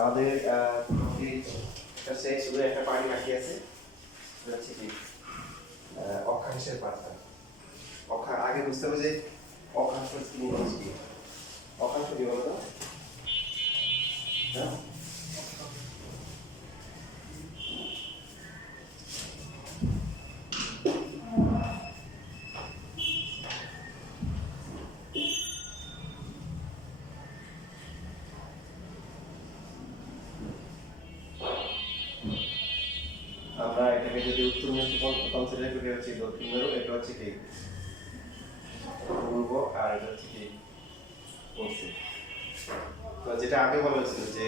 আমাদের শুধু একটা পানি বাকি আছে, হচ্ছে কি অক্ষাংশের পাঠটা। আগে বুঝতে হবে যে অক্ষাংশ কি, অক্ষাংশ কি বলতো? হ্যাঁ, আমরা এটাকে যদি উত্তর মেরু কনসিডার করি হচ্ছে দক্ষিণ মেরু, এটা হচ্ছে কি পূর্ব, আর এটা হচ্ছে কি পশ্চিম। তো যেটা আগে বলা হয়েছিল যে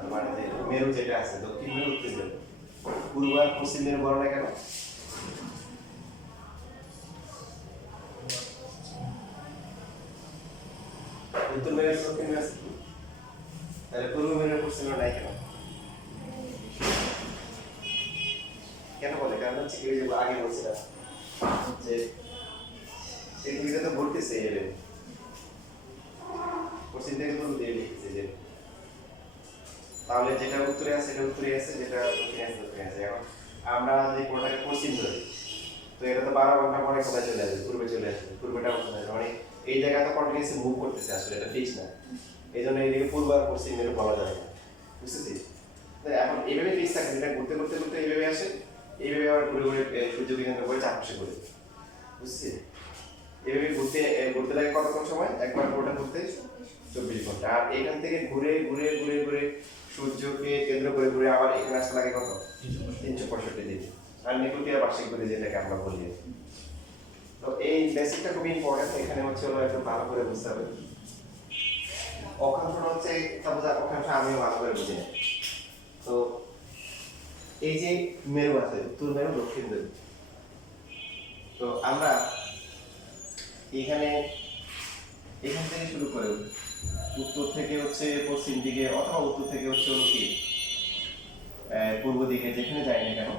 তোমার যে মেরু যেটা আছে দক্ষিণ মেরু উত্তর মেরু, পূর্ব আর পশ্চিম মেরু বলো না কেন? উত্তর মেরু দক্ষিণ মেরু আছে, তাহলে পূর্ব মেরু পশ্চিম মেরু নাই কেন? কেন বলে? কারণ হচ্ছে কি যে আগে বলছিলাম যে এই দুইটা তো ঘুরতেছে এর পশ্চিম থেকে পূর্ব দিয়ে লিখতেছে যে, তাহলে যেটা উত্তরে আছে সেটা উত্তরে আছে, যেটা দক্ষিণে আছে দক্ষিণে আছে। এখন আমরা যদি কোনটাকে পশ্চিম ধরি, তো এটা তো 12 ঘন্টা পরে কোথায় চলে আসবে? পূর্বে চলে আসবে। পূর্বেটা কোথায়? মানে এই জায়গা তো কন্টিনিউয়াসলি মুভ করতেছে, আসলে এটা ফিক্স না। এই জন্য এদিকে পূর্ব আর পশ্চিম মেরু বলা যায় না, বুঝতেছি? এখন এইভাবে ফিক্স থাকে, এটা ঘুরতে ঘুরতে ঘুরতে এইভাবে আসে, এইভাবে আবার ঘুরে ঘুরে সূর্য বিজ্ঞান করে চারপাশে ঘুরে, বুঝছি? এইভাবে ঘুরতে ঘুরতে লাগে কতক্ষণ সময়? একবার পুরোটা ঘুরতে 24 ঘন্টা। আর এখান থেকে ঘুরে ঘুরে ঘুরে ঘুরে সূর্যকে কেন্দ্র করে ঘুরে আবার এখানে আসতে লাগে কত? 365 দিন। আর নিকুটিয়া বার্ষিক গতি যেটাকে আমরা বলি। তো এই বেসিকটা খুব ইম্পর্টেন্ট, এখানে হচ্ছে হলো একটু ভালো করে বুঝতে হবে। অক্ষাংশ হচ্ছে, তারপর অক্ষাংশ আমিও ভালো করে বুঝি না। তো এই যে মেরু আছে, উত্তর মেরু দক্ষিণ মেরু, তো আমরা এখানে এখান থেকে শুরু করে উত্তর থেকে হচ্ছে পশ্চিম দিকে, অথবা উত্তর থেকে হচ্ছে হলো কি পূর্ব দিকে, যেখানে যাই না কেন,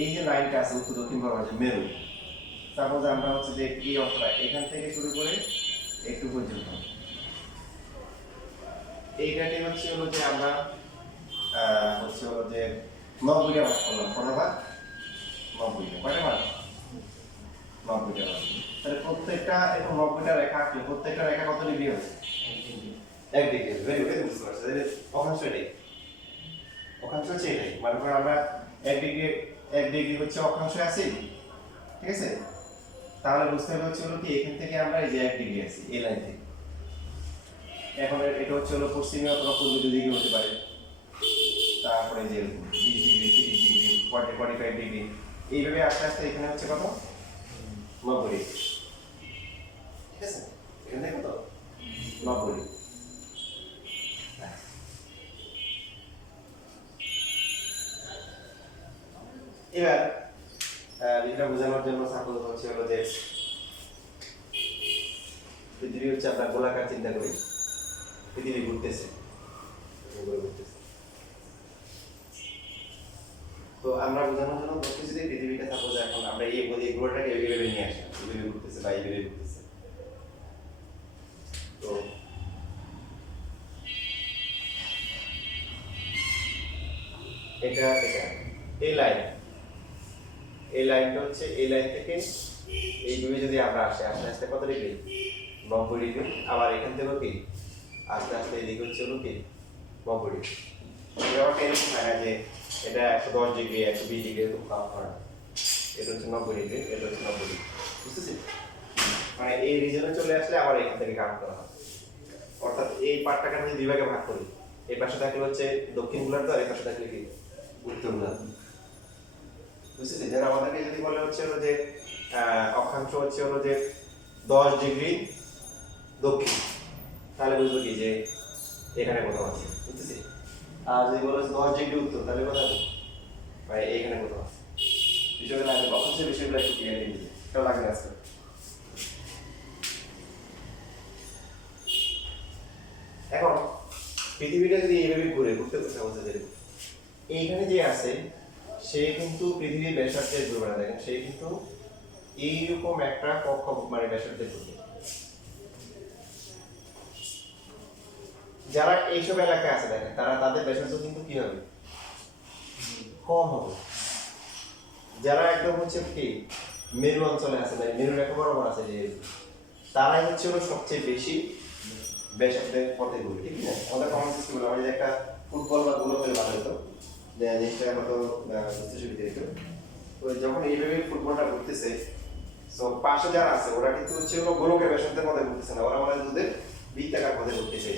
এই যে লাইনটা আছে উত্তর দক্ষিণ বরাবর যে মেরু, সাপোজ আমরা হচ্ছে যে এই অংশটা এখান থেকে শুরু করে একটু পর্যন্ত, এইটাকে হচ্ছে হলো যে আমরা হচ্ছে হলো যে 90টা ভাগ করলাম। কত ভাগ? 90টা। কয়টা ভাগ? 90টা ভাগ। তাহলে প্রত্যেকটা এরকম 90টা রেখা আঁকলে প্রত্যেকটা রেখা কত ডিগ্রি হবে? 1 ডিগ্রি। ভেরি ভেরি বুঝতে পারছো? তাহলে অক্ষাংশ এটাই, অক্ষাংশ হচ্ছে এটাই। মানে করে আমরা 1 ডিগ্রি হচ্ছে অক্ষাংশ আছে, ঠিক আছে? তাহলে বুঝতে হবে হচ্ছে হলো কি এখান থেকে আমরা এই যে 1 ডিগ্রি আছে এই লাইন থেকে, এখন এটা হচ্ছে হলো পশ্চিমে অথবা পূর্ব দিকে হতে পারে। তারপরে যে 20 ডিগ্রি, 30 ডিগ্রি, 45 ডিগ্রি, এইভাবে আস্তে আস্তে এখানে হচ্ছে কত? 90 ডিগ্রি, ঠিক আছে? এখানে কত? 90 ডিগ্রি। এবার এটা বোঝানোর জন্য সাপোজ হচ্ছে হলো যে পৃথিবী হচ্ছে আমরা গোলাকার চিন্তা করি, পৃথিবী ঘুরতেছে, তো আমরা বোঝানোর জন্য বলতেছি যে পৃথিবীটা সাপোজ এখন আমরা এই গ্রহটাকে এইভাবে নিয়ে আসি, পৃথিবী ঘুরতেছে বা এইভাবে ঘুরতেছে। তো এটা এই লাইনটা হচ্ছে এই লাইন থেকে এইভাবে যদি আমরা আসি, আস্তে আস্তে কত ডিগ্রি? 90 ডিগ্রি। আবার এখান থেকে কি আস্তে আস্তে এদিকে হচ্ছে হলো কি 90 ডিগ্রি। ব্যাপারটা এরকম হয় না যে এটা 110 ডিগ্রি 120 ডিগ্রি এরকম কাপ করা, এটা হচ্ছে 90 ডিগ্রি, এটা হচ্ছে 90 ডিগ্রি, বুঝতেছি? মানে এই রিজনে চলে আসলে আবার এখান থেকে কাট করা হয়। অর্থাৎ এই পার্টটাকে আমি দুই ভাগে ভাগ করি, এই পাশে থাকলে হচ্ছে দক্ষিণ গোলার্ধ আর এই পাশে থাকলে কি উত্তর গোলার্ধ, বুঝতেছি? যেন আমাদেরকে যদি বলে হচ্ছে হলো যে অক্ষাংশ হচ্ছে হলো যে 10 ডিগ্রি দক্ষিণ, তাহলে বুঝবো কি যে এখানে কোথাও আছে, বুঝতেছি? আর যদি বলে 10 ডিগ্রি উত্তর, তাহলে কোথায়? ভাই এইখানে কোথাও আছে। বিষয়টা লাগবে, অক্ষাংশের বিষয়গুলো একটু ক্লিয়ার নিয়ে দিতে এটাও লাগবে আজকে। এখন পৃথিবীটা যদি এইভাবে ঘুরতে কোথাও বলতে পারি, এইখানে যে আছে সে কিন্তু পৃথিবীর ব্যাসার্ধের ঘুরবে না, দেখেন সে কিন্তু এইরকম একটা কক্ষ মানে ব্যাসার্ধের ঘুরবে, যারা এইসব এলাকায় আছে দেখেন তারা তাদের ব্যাসার্ধ কিন্তু কি হবে কম হবে। যারা একদম হচ্ছে কি মেরু অঞ্চলে আছে না মেরু রেখা বরাবর আছে যে তারাই হচ্ছে হলো সবচেয়ে বেশি ব্যাসার্ধের পথে ঘুরবে, ঠিক না? আমাদের কমন সিস্টেম হলো আমাদের একটা ফুটবল বা গোল হলে ভালো হতো, জিনিসটা হয়তো বুঝতে সুবিধা হতো। তো যখন এইভাবে ফুটবলটা ঘুরতেছে তো পাশে যারা আছে ওরা কিন্তু হচ্ছে হলো গোলকের ব্যাসার্ধের পথে ঘুরতেছে না, ওরা আমাদের দুধের বৃত্তাকার পথে ঘুরতেছে,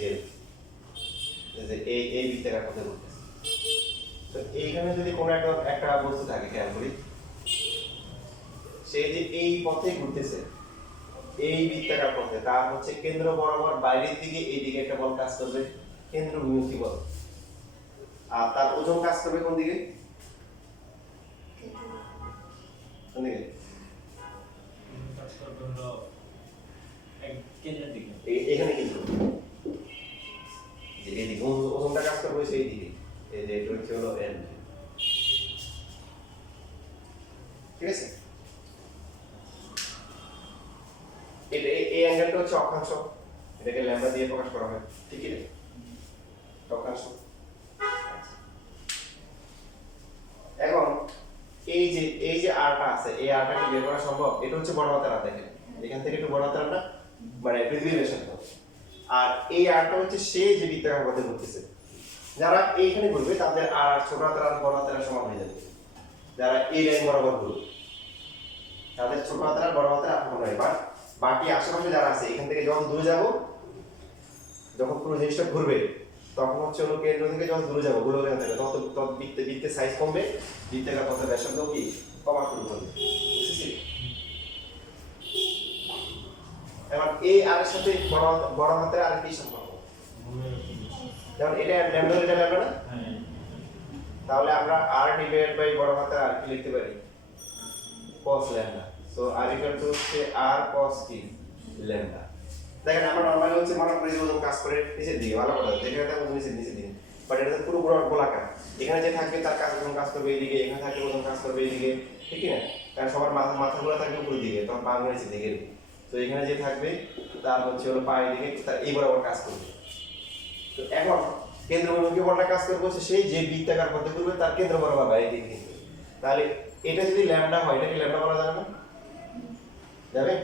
যে এই বৃত্তাকার পথে ঘুরতেছে। তো এইখানে যদি কোনো একটা বস্তু থাকে খেয়াল করি, সে যে এই পথে ঘুরতেছে এই বৃত্তাকার পথে, তার হচ্ছে কেন্দ্র বরাবর বাইরের দিকে এই দিকে একটা বল কাজ করবে, কেন্দ্রবিমুখী বল। আর তার ওজন কাজ করবে কোন দিকে? কোন দিকে? কাজ করবে হলো কেন্দ্রের দিকে। এখানে কিন্তু যে এইদিকে ওজনটা কাজ করবে সেই দিকে, এই যে এটা হচ্ছে হলো এন, ঠিক আছে? এটা এই অ্যাঙ্গেলটা হচ্ছে অক্ষাংশ, এটাকে ল্যাম্ডা দিয়ে প্রকাশ করা হয়, ঠিক আছে? অক্ষাংশ। এখন এই যে আরটা আছে এই আরটা কি বের করা সম্ভব? এটা হচ্ছে বড় হাতের আর, দেখেন এখান থেকে একটু বড় হাতের আরটা মানে পৃথিবীর ব্যাসার্ধ, আর এই আরটা হচ্ছে সে যে বৃত্তাকার পথে ঘুরতেছে। যারা এইখানে ঘুরবে তাদের আর ছোট হাতের আর বড় হাতের আর সমান হয়ে যাবে। যারা এই লাইন বরাবর ঘুরবে তাদের ছোট হাতের আর বড় হাতের আর সমান হয়। বাট বাকি আশেপাশে যারা আছে এখান থেকে যখন দূরে যাব, যখন পুরো জিনিসটা ঘুরবে তখন হচ্ছে হলো কেন্দ্র থেকে যখন দূরে যাবো গোলক এখান থেকে তত বৃত্তের সাইজ কমবে, বৃত্তাকার পথের ব্যাসার্ধ কি কমা শুরু করবে, বুঝেছি? এবার এই আর এর সাথে বড় হাতের আর কি সম্পর্ক? যেমন এটা ল্যামডা, এটা ল্যামডা না, তাহলে আমরা r ডিভাইড বাই বড় হাতের আর কি লিখতে পারি? cos lambda. So r equal to হচ্ছে r cos কি ল্যামডা। দেখেন আমরা নরমালি হচ্ছে মনে করি যে ওজন কাজ করে নিচের দিকে, ভালো কথা দেখে এটা ওজন নিচের দিকে, বাট এটা পুরো গোলাকার। এখানে যে থাকবে তার কাছে ওজন কাজ করবে এইদিকে, এখানে থাকবে ওজন কাজ করবে এইদিকে, ঠিক না? কারণ সবার মাথাগুলো থাকবে উপরের দিকে, তখন পা নিচের দিকে। তো এখানে যে থাকবে তার হচ্ছে হলো পায়ের দিকে, তার এই বরাবর কাজ করবে। তো এখন কেন্দ্রবিমুখী বলটা কাজ করবে হচ্ছে সেই যে বৃত্তাকার পথে ঘুরবে তার কেন্দ্র বরাবর বাইরে দিকে কিন্তু। তাহলে এটা যদি ল্যামডা হয় এটাকে ল্যামডা বলা যাবে না? যাবে?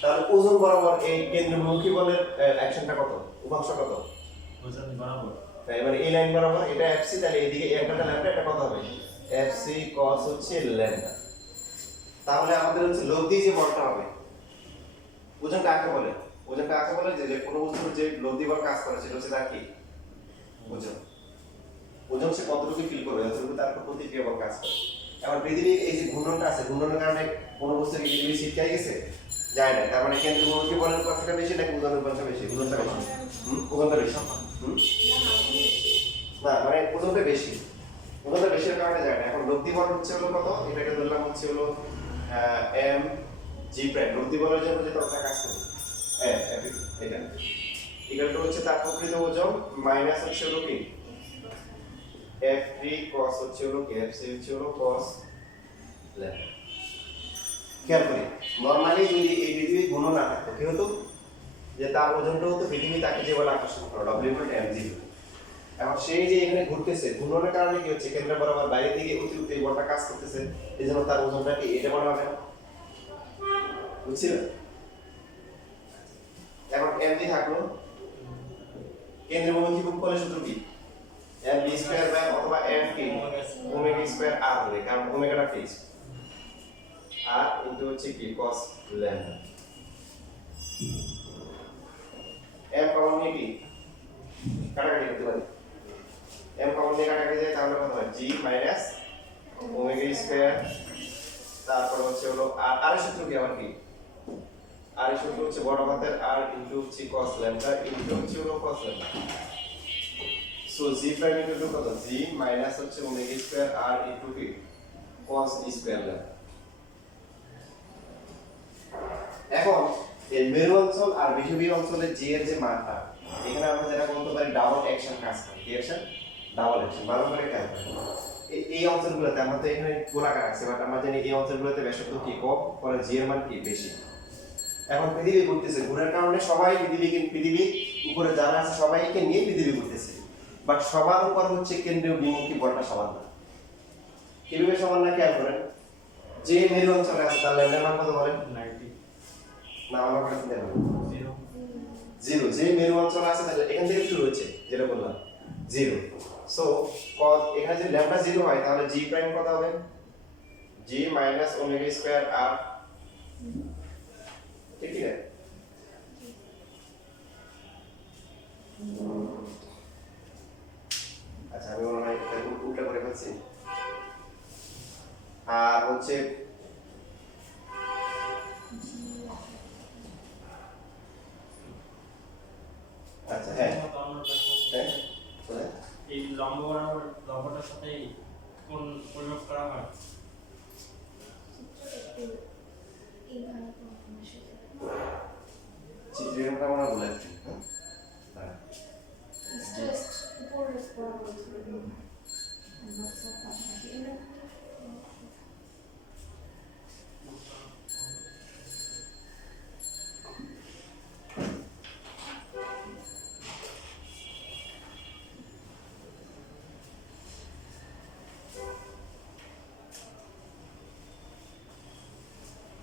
তাহলে ওজন বরাবর এই কেন্দ্রবিমুখী বলের অ্যাকশনটা কত? উপাংশ কত? ওজন বরাবর। তাই মানে এই লাইন বরাবর এটা fc, তাহলে এইদিকে একটা ল্যামডা, এটা কত হবে? fc cos হচ্ছে ল্যামডা। তাহলে আমাদের হচ্ছে লব দিয়ে যে বলটা হবে ওজনটা কাকে বলে? ওজনটা কাকে বলে? যে কোনো বস্তুর যে লব দিয়ে বল কাজ করে সেটা হচ্ছে তার কি ওজন। ওজন সে কতটুকু ফিল করবে, যতটুকু তার উপর প্রতিক্রিয়া বল কাজ করে। এখন পৃথিবীর এই যে ঘূর্ণনটা আছে, ঘূর্ণনের কারণে কোনো বস্তু কি পৃথিবী ছিটকে গেছে? যায় না। তার মানে কেন্দ্রবিমুখী বলের উপাংশটা বেশি নাকি ওজনের উপাংশ বেশি? ওজনটা বেশি। ওজনটা বেশি। না মানে ওজনটা বেশি, ওজনটা বেশির কারণে যায় না। এখন লব্ধি বল হচ্ছে হলো কত? এটাকে ধরলাম হচ্ছে হলো m g প্রাইম। লব্ধি বলের জন্য যে ততটা কাজ করবে এটা ইকুয়াল টু হচ্ছে তার প্রকৃত ওজন মাইনাস হচ্ছে হলো কি f3 cos হচ্ছে হলো কি fc হচ্ছে হলো cos ল্যাম্ডা। খেয়াল করি নরমালি যদি এই পৃথিবী ঘূর্ণ না থাকতো কি হতো? যে তার ওজনটা হতো পৃথিবী তাকে যে বলে আকর্ষণ করে w/mg। এখন সেই যে এখানে ঘুরতেছে, ঘূর্ণনের কারণে কি হচ্ছে? কেন্দ্র বরাবর বাইরের দিকে অতিরিক্ত এই বলটা কাজ করতেছে, এজন্য তার ওজনটা কি এটা বলা হবে না? বুঝছিলেন? এখন mg থাকলো, কেন্দ্রবিমুখী বলের সূত্র কি? mv স্কয়ার বাই অথবা m কি ওমেগা স্কয়ার r ধরে, কারণ ওমেগাটা ফিক্সড, r ইনটু হচ্ছে কি cos ল্যাম্ডা। m কমন নিয়ে কি কাটাকাটি করতে পারি, m কমন নিয়ে কাটাকাটি যায়, তাহলে কত হয়? g মাইনাস ওমেগা স্কয়ার, তারপর হচ্ছে হলো r এর সূত্র কি আবার কি? r এর সূত্র হচ্ছে বড় হাতের r ইনটু হচ্ছে cos ল্যাম্ডা ইনটু হচ্ছে হলো cos lambda. So g prime into কত? g মাইনাস হচ্ছে ওমেগা স্কয়ার r ইনটু কি cos স্কয়ার ল্যাম্ডা। এখন এই মেরু অঞ্চল আর বিষুবীয় অঞ্চলে জি এর যে মানটা, এখানে আমরা যেটা বলতে পারি ডাবল অ্যাকশন কাজ করে। কি অ্যাকশন? Double action. ভালো করে খেয়াল করুন। এই অঞ্চলগুলোতে আমরা তো এখানে গোলাকার আছে, বাট আমরা জানি এই অঞ্চলগুলোতে ব্যাসার্ধ কি কম, পরে জি এর মান কি বেশি। এখন পৃথিবী ঘুরতেছে, ঘুরার কারণে সবাই পৃথিবী উপরে যারা আছে সবাইকে নিয়ে পৃথিবী ঘুরতেছে, বাট সবার উপর হচ্ছে কেন্দ্রীয় বিমুখী বলটা সমান না। কিভাবে সমান না খেয়াল করেন, যে মেরু অঞ্চলে আছে তার ল্যাম্ডার মান কত বলেন? 90 না আমার কাছে দেন 0 জিরো। যে মেরু অঞ্চল আছে তাহলে এখান থেকে শুরু হচ্ছে, যেটা বললাম জিরো। সো cos এখানে যদি ল্যাম্ডা জিরো হয় তাহলে জি প্রাইম কত হবে? জি মাইনাস ওমেগা স্কয়ার আর, ঠিক আছে? আচ্ছা আমি মনে হয় উল্টা করে ফেলছি। আর হচ্ছে আচ্ছা হ্যাঁ হ্যাঁ বলেন। এই লম্ব বরাবর লম্বটার সাথে কোন পরিমাপ করা হয়? চিত্রের আমরা মনে বলে দিচ্ছি, হ্যাঁ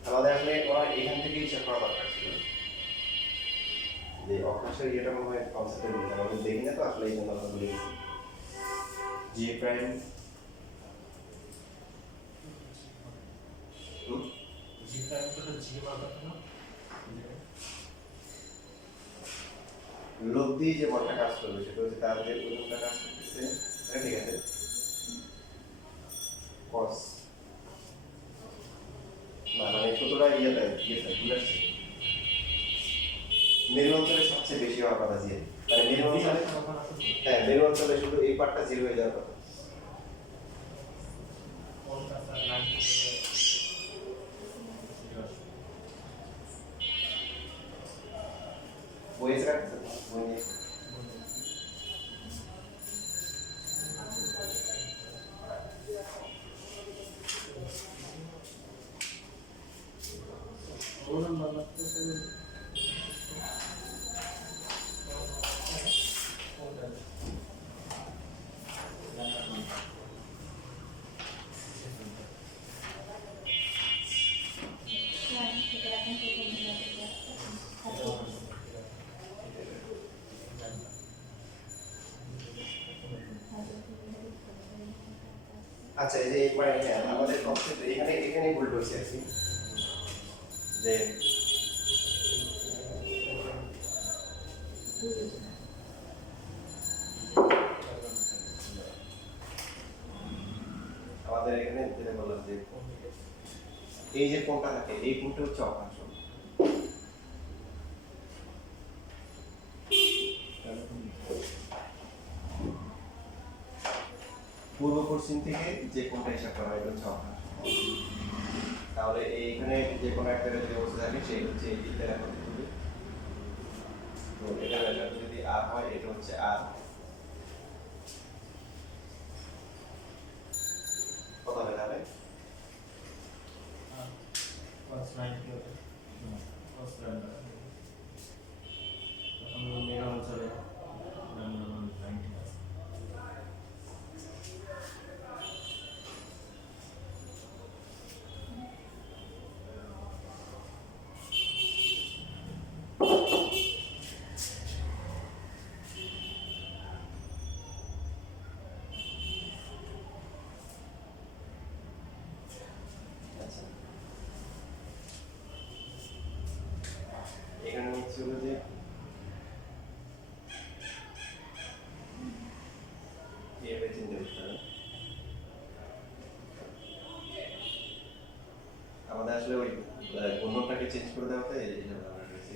আমাদের আসলে এখান থেকে হিসাব করা দরকার ছিল, যে অক্ষাংশের ইয়েটা মনে হয় কনসেপ্টের মধ্যে আমি দেখি না, তো আসলে এই জন্য আমরা বলে গেছি জি প্রাইম জি প্রাইম তো জি মান কত না? লোক দিয়ে যে বলটা কাজ করবে সেটা হচ্ছে তার যে ওজনটা কাজ করতেছে, এটা ঠিক আছে কস না মানে কতটা ইয়েটা ভুলে আসছে। মেরু অঞ্চলে সবচেয়ে বেশি হওয়ার কথা জি, মানে মেরু অঞ্চলে, হ্যাঁ মেরু অঞ্চলে শুধু এই পার্টটা জিরো হয়ে যাওয়ার কথা। কোনটা স্যার 90 বইয়ে রাখছে বই নিয়ে ওরম বানাতে আচ্ছা এই যে মানে হ্যাঁ আমাদের কনসেপ্ট এখানে ভুল হচ্ছে আর কি, যে আমাদের এখানে যেটা বললাম যে এই যে কোণটা থাকে এই কোণটা হচ্ছে অক্ষাংশ। পূর্ব পশ্চিম থেকে যে কোণটা হিসাব করা হয় এটা হচ্ছে অক্ষাংশ। তাহলে এইখানে যে কোনো একটা যদি অবস্থা থাকে সেই হচ্ছে এই দিকটা এখন হবে, তো এটা ভ্যালু যদি আর হয় এটা হচ্ছে আর কত হবে তাহলে cos 90 হবে cos lambda আমরা মেরু অঞ্চলে lambda মান 90 আছে। আচ্ছা এখানে হচ্ছে হলো যে কিভাবে চিন্তা করতে হবে, আমাদের আসলে ওই ঘূর্ণনটাকে চেঞ্জ করে দেওয়াতে এই জন্য আমরা করেছি।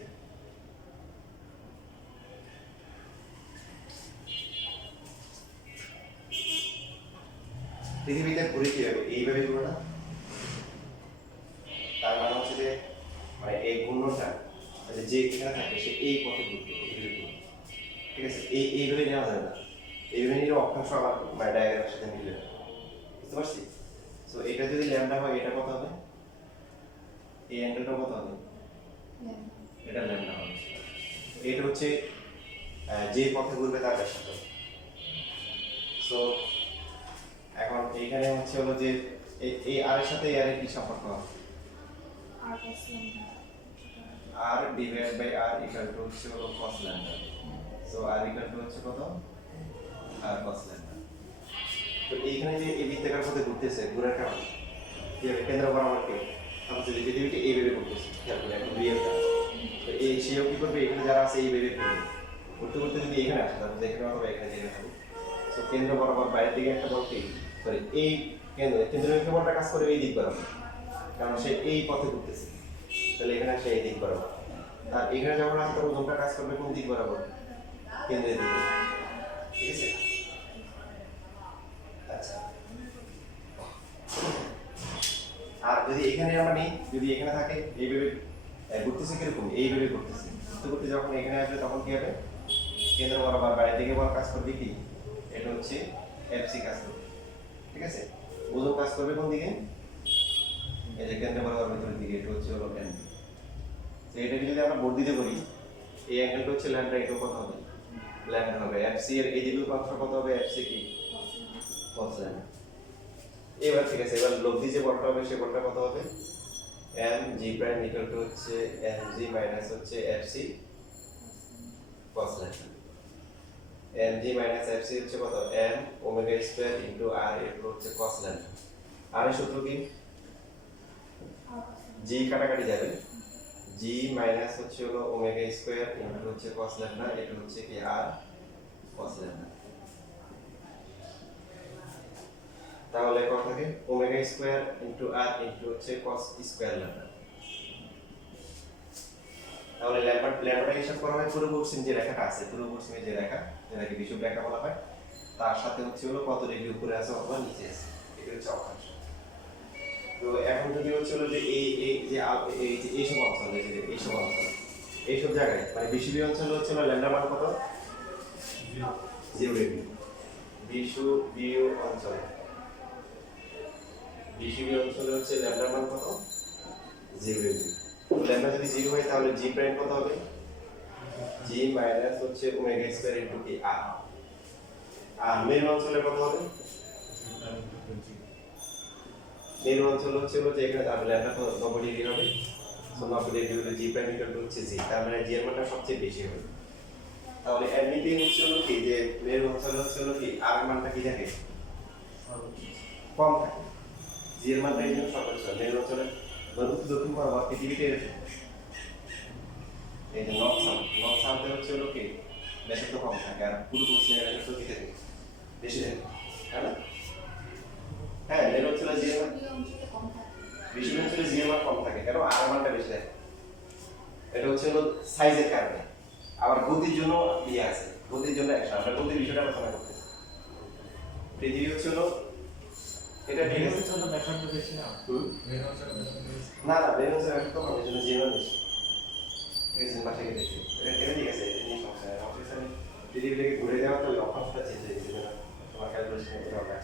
পৃথিবীটা ঘুরে কিভাবে এইভাবে ঘুরে না, তার মানে হচ্ছে যে মানে এই ঘূর্ণনটা যে এখানে থাকে সে এই পথে ঘুরবে, পৃথিবীর ঘুরবে, ঠিক আছে? এইভাবে নেওয়া যাবে না, এইভাবে নিলে অক্ষাংশ আমার মানে ডায়াগ্রামের সাথে মিলবে না, বুঝতে পারছি? সো এটা যদি ল্যাম্ডা হয় এটা কত হবে, এই অ্যাঙ্গেলটা কত হবে এটা ল্যাম্ডা হবে। এটা হচ্ছে যে পথে ঘুরবে তার ব্যাসার্ধ। সো এখন এইখানে হচ্ছে হলো যে এই আর এর সাথে আর এর কি সম্পর্ক? R divide by R equal to হচ্ছে হলো cos lambda. So R equal to হচ্ছে কত? R cos lambda. তো এইখানে যে এই বৃত্তাকার পথে ঘুরতেছে, ঘোরার কারণ কি হবে? কেন্দ্র বরাবর কি আমরা যদি পৃথিবীটা এইভাবে ঘুরতেছে, খেয়াল করে একটু রিয়েলটা। তো এই সেও কি করবে? এখানে যারা আছে এইভাবে ঘুরবে, ঘুরতে ঘুরতে যদি এখানে আসে তাহলে এখানে অথবা এখানে যেতে হবে। সো কেন্দ্র বরাবর বাইরের দিকে একটা বল কি সরি এই কেন্দ্রীয় বলটা কাজ করবে এই দিক বরাবর, কারণ সে এই পথে ঘুরতেছে। তাহলে এখানে সে এই দিক বরাবর, আর এখানে যখন আসবে তখন ওজনটা কাজ করবে কোন দিক বরাবর? কেন্দ্রের দিকে। ঠিক আছে? আচ্ছা, আর যদি এখানে আমরা নিই, যদি এখানে থাকে এইভাবে ঘুরতেছে কিরকম? এইভাবে ঘুরতেছে, ঘুরতে ঘুরতে যখন এখানে আসবে তখন কি হবে? কেন্দ্র বরাবর বাইরের দিকে বল কাজ করবে কি? এটা হচ্ছে এফসি কাজ করবে। ঠিক আছে? ওজন কাজ করবে কোন দিকে? এই যে কেন্দ্র বরাবর ভিতরের দিকে, এটা হচ্ছে হলো এন। তো এটাকে যদি আমরা বর্ধিত করি, এই অ্যাঙ্গেলটা হচ্ছে ল্যাম্ডা, এটা কত হবে? ল্যাম্ডা হবে। এফসি এর এই দিকের অংশ কত হবে? এফসি কি? cos lambda. এবার ঠিক আছে, এবার লব্ধি যে বলটা হবে সেই বলটা কত হবে? M G prime equal to হচ্ছে এম জি মাইনাস হচ্ছে FC cos lambda. M G minus FC হচ্ছে কত? M omega square into R এটা হচ্ছে cos ল্যাম্ডা। আর এর সূত্র কি? জি কাটাকাটি যাবে, জি মাইনাস হচ্ছে হলো ওমেগা স্কয়ার ইনটু হচ্ছে cos ল্যাম্ডা, এটা হচ্ছে কি? আর cos ল্যাম্ডা। তাহলে কত থাকে? ওমেগা স্কয়ার ইনটু আর ইনটু হচ্ছে cos স্কয়ার ল্যাম্ডা। তাহলে ল্যাম্ডাটা হিসাব করা হয় পুরো বক্সিং যে রেখাটা আছে, পুরো বক্সিং যে রেখা, যেটাকে বিষুব রেখা বলা হয়, তার সাথে হচ্ছে হলো কত ডিগ্রি উপরে আছে অথবা নিচে আছে, এটা হচ্ছে অক্ষাংশ। তো এখন যদি হচ্ছে হলো যে এই যে এইসব অঞ্চল, এইসব অঞ্চল, এইসব জায়গায় মানে বিষুবীয় অঞ্চল হচ্ছে হলো ল্যাম্ডা মান কত? 0 ডিগ্রি। বিষুবীয় অঞ্চল, বিষুবীয় অঞ্চলে হচ্ছে ল্যাম্ডা মান কত? 0 ডিগ্রি। তো ল্যাম্ডা যদি 0 হয় তাহলে জি প্রাইম কত হবে? জি মাইনাস হচ্ছে ওমেগা স্কয়ার ইনটু কি? আর। আর মেরু অঞ্চলে কত হবে? মেরু অঞ্চল হচ্ছে হলো যে এখানে তাহলে ল্যাম্ডা কত? 90 ডিগ্রি হবে। সো 90 ডিগ্রি হলে জি প্রাইম ইকুয়াল টু হচ্ছে জি, তার মানে জি এর মানটা সবচেয়ে বেশি হবে। তাহলে এমনিতেই হচ্ছে হলো কি যে মেরু অঞ্চলে হচ্ছে হলো কি আর এর মানটা কি থাকে? কম থাকে। জি এর মানটা এই জন্য সর্বোচ্চ। মেরু অঞ্চলে দক্ষিণ বরাবর পৃথিবীতে এই যে নর্থ সাউথে হচ্ছে হলো কি ব্যাসার্ধ কম থাকে, আর পূর্ব পশ্চিমে ব্যাসার্ধ কি থাকে? বেশি থাকে, তাই না? হ্যাঁ, মেরু অঞ্চলে জি এর মান, বিষুবীয় অঞ্চলে জি এর মান কম থাকে, কেন? আর এর মানটা বেশি থাকে। এটা হচ্ছে হলো সাইজের কারণে। আবার গতির জন্য ইয়ে আছে, গতির জন্য একশো। আমরা গতির বিষয়টা আলোচনা করতেছি। পৃথিবী হচ্ছে হলো এটা ঠিক আছে, জন্য ব্যাসার্ধ বেশি না? না না মেরু অঞ্চলে একশো কম, এর জন্য জি এর মান বেশি। ঠিক আছে, পাশে গিয়ে দেখি এটা ঠিক আছে, এটা নিয়ে সমস্যা নেই। অবশ্যই আমি পৃথিবীটাকে ঘুরে যাওয়ার তো লক্ষণটা চেঞ্জ হয়ে গেছে না, তোমার ক্যালকুলেশন করতে হবে।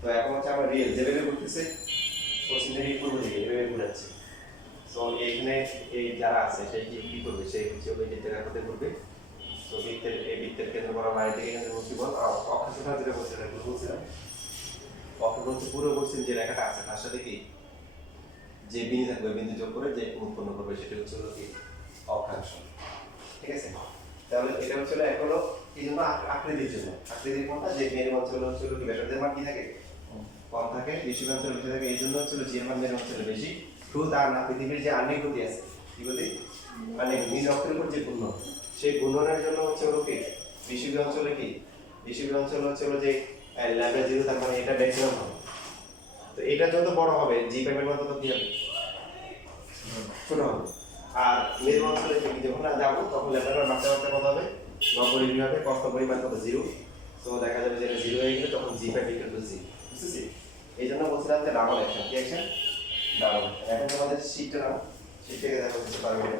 তো এখন হচ্ছে আমরা রিয়েল যেভাবে ঘুরতেছে পশ্চিম থেকে পূর্ব দিকে এভাবে ঘুরাচ্ছে। সো এইখানে এই যারা আছে সেই কি করবে? সেই হচ্ছে ওই বৃত্তের আকারে ঘুরবে। তো বৃত্তের এই বৃত্তের কেন্দ্র বরাবর বাইরে থেকে এখানে মুক্তি বল অক্ষরেখা যেটা বলছিলাম অক্ষর হচ্ছে পুরো পশ্চিম যে রেখাটা আছে তার সাথে কি যে বিন্দু থাকবে বিন্দু যোগ করে যে উৎপন্ন করবে সেটা হচ্ছে হলো কি অক্ষাংশ। ঠিক আছে? তাহলে এটা হচ্ছে এক হলো এই জন্য আকৃতির জন্য, আকৃতির কোনটা যে মেরু অঞ্চল হচ্ছে কি ব্যাসার্ধের মান কি থাকে? কম থাকে। বিষুবীয় অঞ্চল বেশি থাকে, এই জন্য হচ্ছে জি এর মান মেরু অঞ্চলে বেশি। শুধু তার না, পৃথিবীর যে আহ্নিক গতি আছে, কি গতি? মানে নিজ অক্ষের উপর যে ঘূর্ণন, সেই ঘূর্ণনের জন্য হচ্ছে হলো কি বিষুবীয় অঞ্চলে কি বিষুবীয় অঞ্চল হচ্ছে হলো যে ল্যাম্ডা 0, তার মানে এটা ম্যাক্সিমাম হবে। তো এটা যত বড় হবে জি প্রাইমের মান তত কি হবে? ছোট হবে। আর মেরু অঞ্চলে যখন যাবো তখন ল্যাম্ডার বাড়তে বাড়তে কত হবে? 90 ডিগ্রি হবে। কষ্ট পরিমাণ কত? 0। তো দেখা যাবে যে 0 হয়ে গেলে তখন জি প্রাইম ইকুয়াল টু 0। বুঝতেছি? এই জন্য বলছিলাম যে ডাবল অ্যাকশন। কি অ্যাকশন? ডাবল। এখন আমাদের শীটটা নাও, শীট থেকে দেখা করতে পারবে না।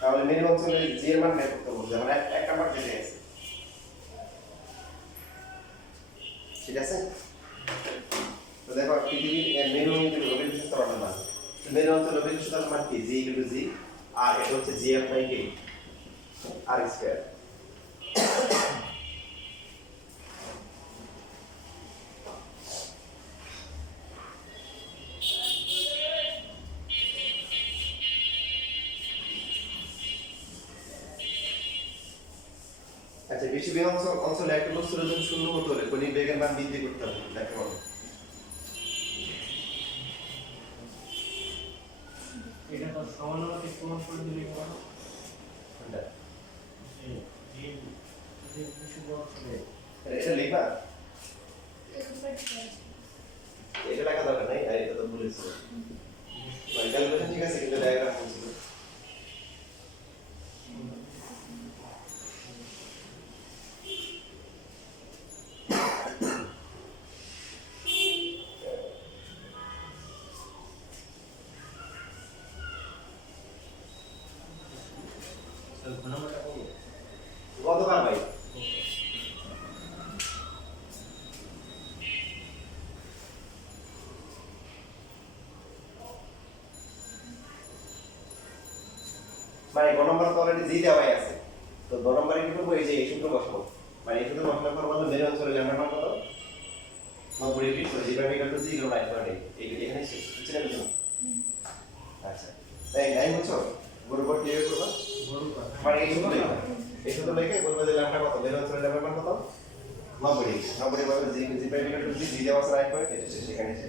তাহলে মেরু অঞ্চলে জি এর মান বের করতে বলছে, মানে এক নাম্বার যেটা আছে, ঠিক আছে? তো দেখো পৃথিবীর মেরু অঞ্চলে রোগের বিশেষতা পাঠানো না, মেরু অঞ্চলের অভিকর্ষতার মান কি জি ইকুয়াল টু জি, আর এটা হচ্ছে G F by K R square. আচ্ছা, বিষুবীয় অঞ্চলে একটা বস্তুর ওজন শূন্য হতে হলে কণিক বেগের মান বৃদ্ধি করতে হবে, দেখো বলো। এটা তো সমানুপাতিক প্রমাণ করে দিলে পারো কোনটা? যে যে যে বিষুব অঞ্চলে এটা লিখবা, এটা লেখা দরকার নাই, আর এটা তো বলেছিল মানে ক্যালকুলেশন ঠিক আছে, কিন্তু ডায়াগ্রাম বলছিল। ঘনমাত্রা কত? কতবার ভাই? মানে গ নম্বর তো অলরেডি জি দেওয়াই আছে, তো গ নম্বরে কি করবো, এই যে এই সূত্র বসাবো, মানে এই সূত্র বসানোর পর বললো মেরু অঞ্চলে ল্যাম্ডা মান কত, 90 ডিগ্রি, তো G by equal to G equal 9.8, এই এখানে হচ্ছে না কিছু। আচ্ছা, তাই নাই বুঝছো, বরাবর ক্লিয়ার করবা, মানে এই সূত্র লেখা, এই সূত্র লিখে বলবো যে ল্যাম্ডা কত, মেরু অঞ্চলে ল্যাম্ডা মান কত, 90 ডিগ্রি, 90 ডিগ্রি বলবো জি জি বাই ইকুয়াল টু জি, জি দেওয়া আছে 9.8, এটা সেখানে আছে।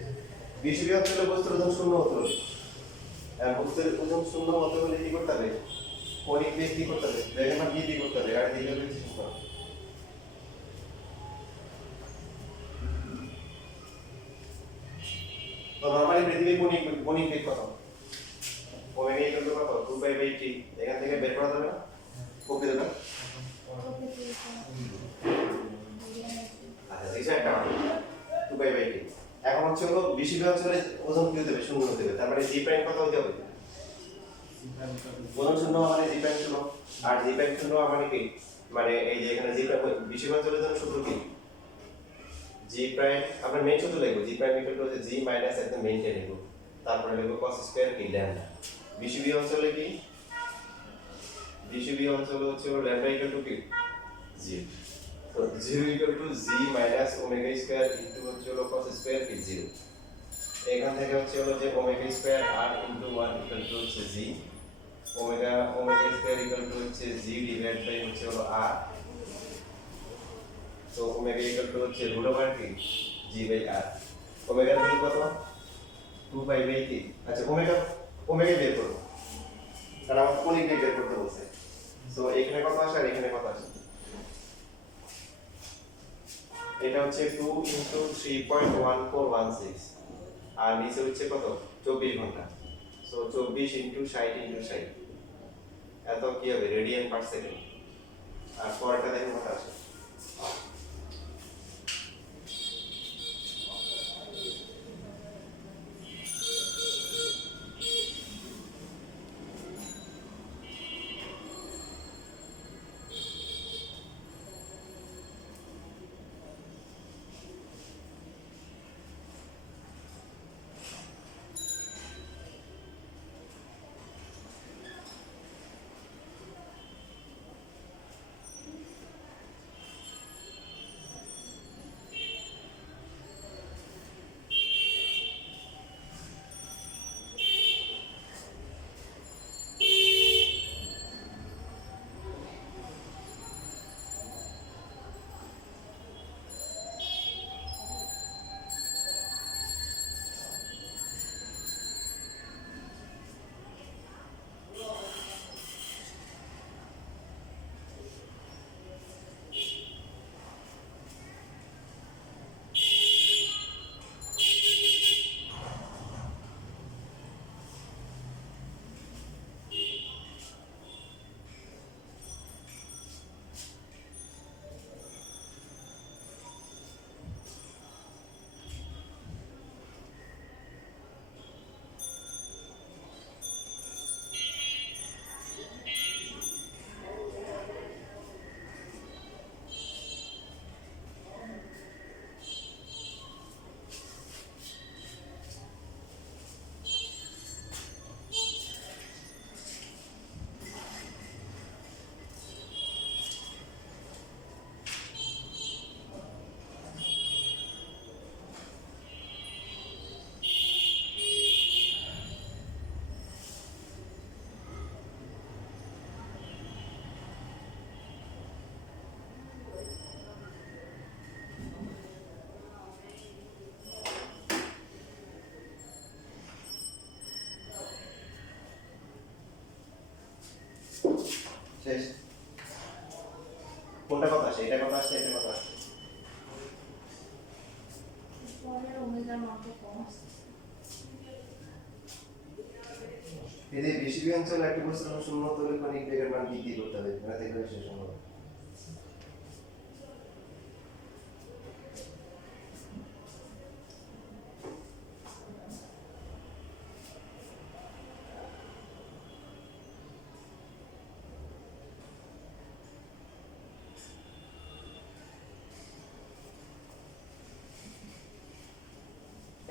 বিষুবীয় অঞ্চলে বস্তুর ওজন শূন্য হতে হবে, বস্তুর ওজন শূন্য হতে হলে কি করতে হবে, কণিক বেগ কি করতে হবে, বেগের মান বৃদ্ধি করতে হবে, গাড়ি দিকে বেশি করো। তো নরমালি পৃথিবীর কণিক বেগ কত, ওমেগা ইকুয়াল টু কত, 2 পাই বাই টি, এখান থেকে বের করা যাবে না, কপি দেবে। আচ্ছা, কিছু একটা মান 2 পাই বাই টি। এখন হচ্ছে হলো বিষুবীয় অঞ্চলে ওজন কি হতে হবে, শূন্য হতে হবে, তার মানে জি প্রাইম কত হতে হবে, ওজন শূন্য মানে জি প্রাইম শূন্য, আর জি প্রাইম শূন্য মানে কি, মানে এই যে এখানে জি প্রাইম বিষুবীয় অঞ্চলের জন্য সূত্র কি, জি প্রাইম আমরা মেইন সূত্র লিখব, G prime equal to G minus একদম মেইনটা লিখব, তারপরে লিখব cos স্কয়ার কি ল্যাম্ডা। বিষুবীয় অঞ্চলে কি, বিষুবীয় অঞ্চলে হচ্ছে হলো ল্যাম্ডা ইকুয়াল টু কি 0, তো 0 equal to G minus omega square into হচ্ছে হলো cos স্কয়ার কি 0, এখান থেকে হচ্ছে হলো যে omega square r into 1 equal to হচ্ছে জি, ওমেগা স্কয়ার ইকুয়াল টু হচ্ছে জি ডিভাইড বাই হচ্ছে হলো r, তো ওমেগা ইকুয়াল টু হচ্ছে রুট ওভার কি জি বাই r, ওমেগার ভ্যালু কত 2 পাই বাই কি। আচ্ছা, ওমেগা বের করব, কারণ আমাকে কণিক বের করতে বলছে, সো এখানে কত আসে আর এখানে কত আসে, এটা হচ্ছে 2 ইনটু 3.1416, আর নিচে হচ্ছে কত 24 ঘন্টা, সো 24 ইনটু 60 ইনটু 60, এত কি হবে রেডিয়ান পার সেকেন্ড, আর পরেরটা দেখুন কত আসে। শেষ। কোনটা কত আসে? এটা কত আসছে, এটা কত আসছে? পরের ওমেগার মান তো কম আসছে। এদের বেশি অঞ্চল একটি বস্তু শূন্য তৈরি কণিক বেগের মান বৃদ্ধি করতে হবে, মানে দেখবে শেষ সম্ভব।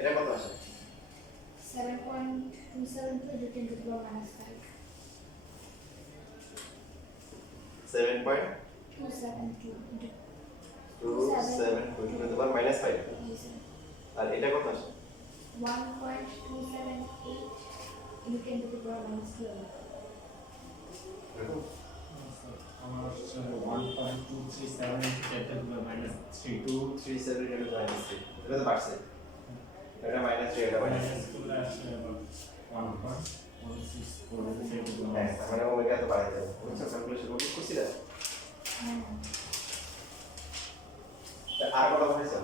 এটা কত আসে? 7.272 into 10 to the power minus 5. 7.272 272 into to the power minus 5। yes, sir. আর এটা কত আসে? 1.278 into 10 to the power minus 12. এরকম? আমার হচ্ছে 1.237 10 to the minus 3 2 3 7 এটা মাইনাস 3, এটা তো বাড়ছে, এটা মাইনাস 3, এটা মাইনাস minus 2 আসছে 1.164 10 to the হ্যাঁ, minus মানে ওমেগা তো বাড়াইতে হবে। বুঝছো ক্যালকুলেশন করছি না? হ্যাঁ আর কত হয়েছে?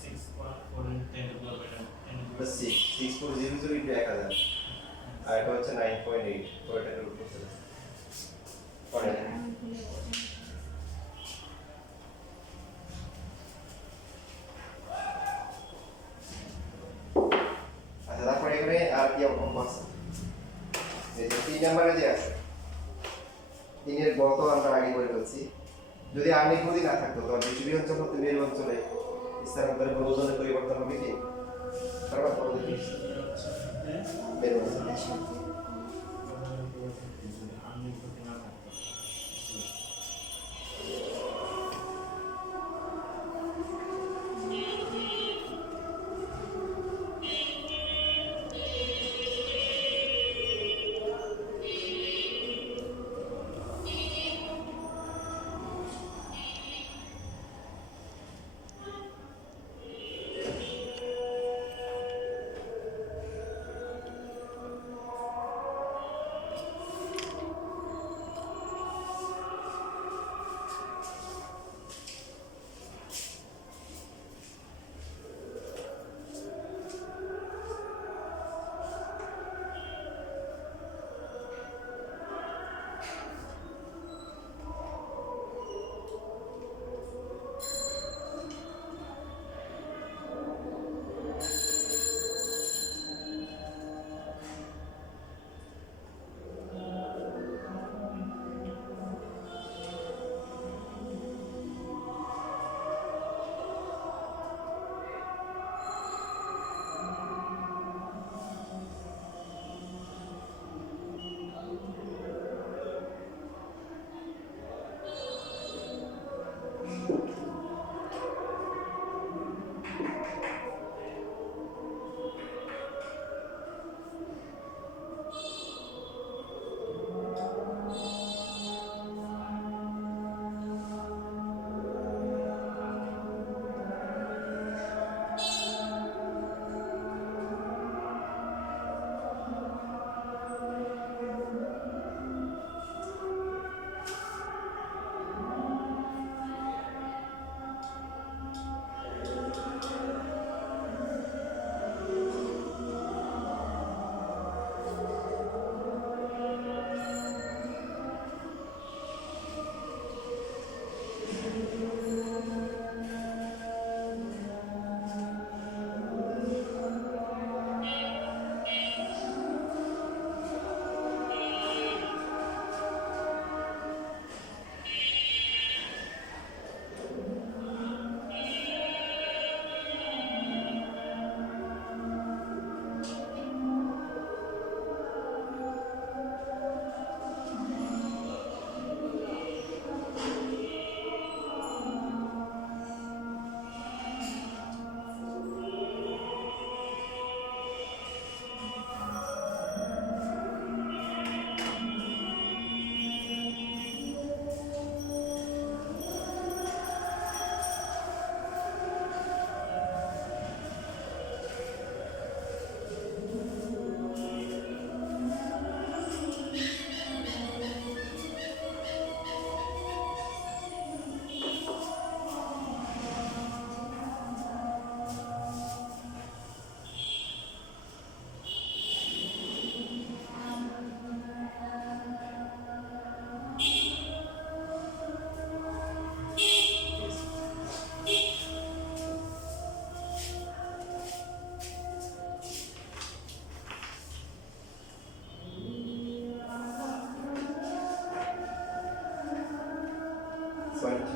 6.4 10 to the minus 10 to the 6 6400 into 1000, আর এটা হচ্ছে 9.8, ওটা রুট করতে হবে। পরে আমি ভুলে গেছি। আচ্ছা, তারপরে এখানে আর কি অঙ্ক আছে? এই যে 3 নম্বরে যে আছে, 3 এর গত আমরা আগে করে ফেলছি। যদি আর্নিক গতি না থাকতো তবে পৃথিবী অঞ্চল হতে মেরু অঞ্চলে স্থানান্তরের ফলে ওজনের পরিবর্তন হবে কি? তারপর বলো দেখি। মেরু অঞ্চল। এটার সাথে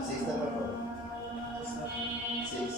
সিক্স নাম্বার কত সিক্স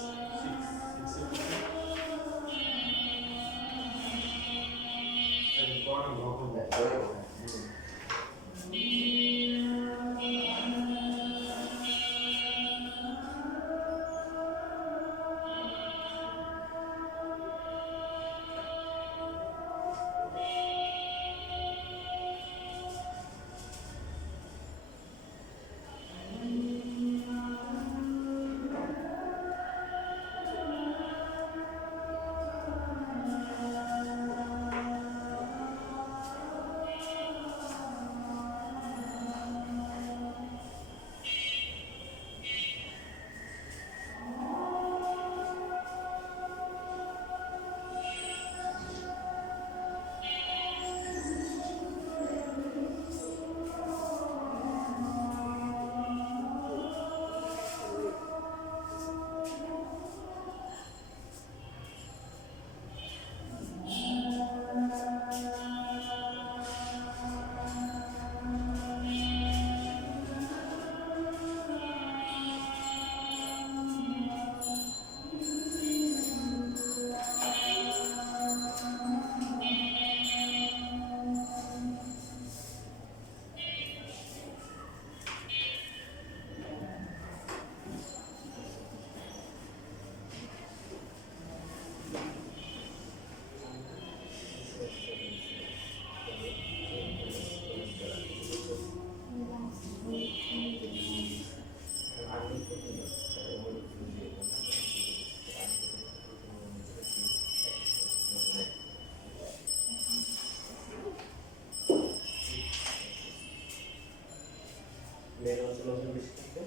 মেয়ের অঞ্চল অঞ্চল বেশি থাকে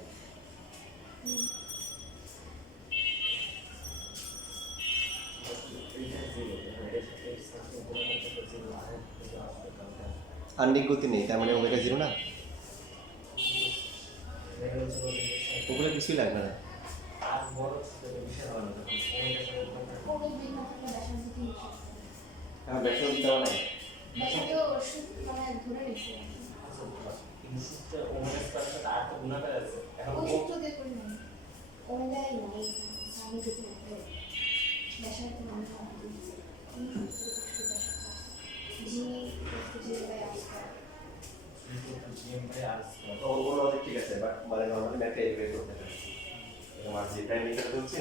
আন্নিক গতি নেই তার মানে ওমেগা জিরো না ওগুলো কিছুই লাগবে না ওগুলো দিন না থাকলে ব্যাসার্ধ দিন আমার ব্যাসার্ধ দিতে হবে না ব্যাসার্ধ ওষুধ মানে ধরে নিচ্ছে ওষুধ তো দিয়ে করি নাই ওমেগাই নাই সামনে যেতে হবে ব্যাসার্ধ মানে জিনি জিনি বাই আসতে ওগুলো ঠিক আছে বাট মানে নর্মালি ম্যাথে এভাবে করতে হবে আমার যে প্রাইম মিটার চলছে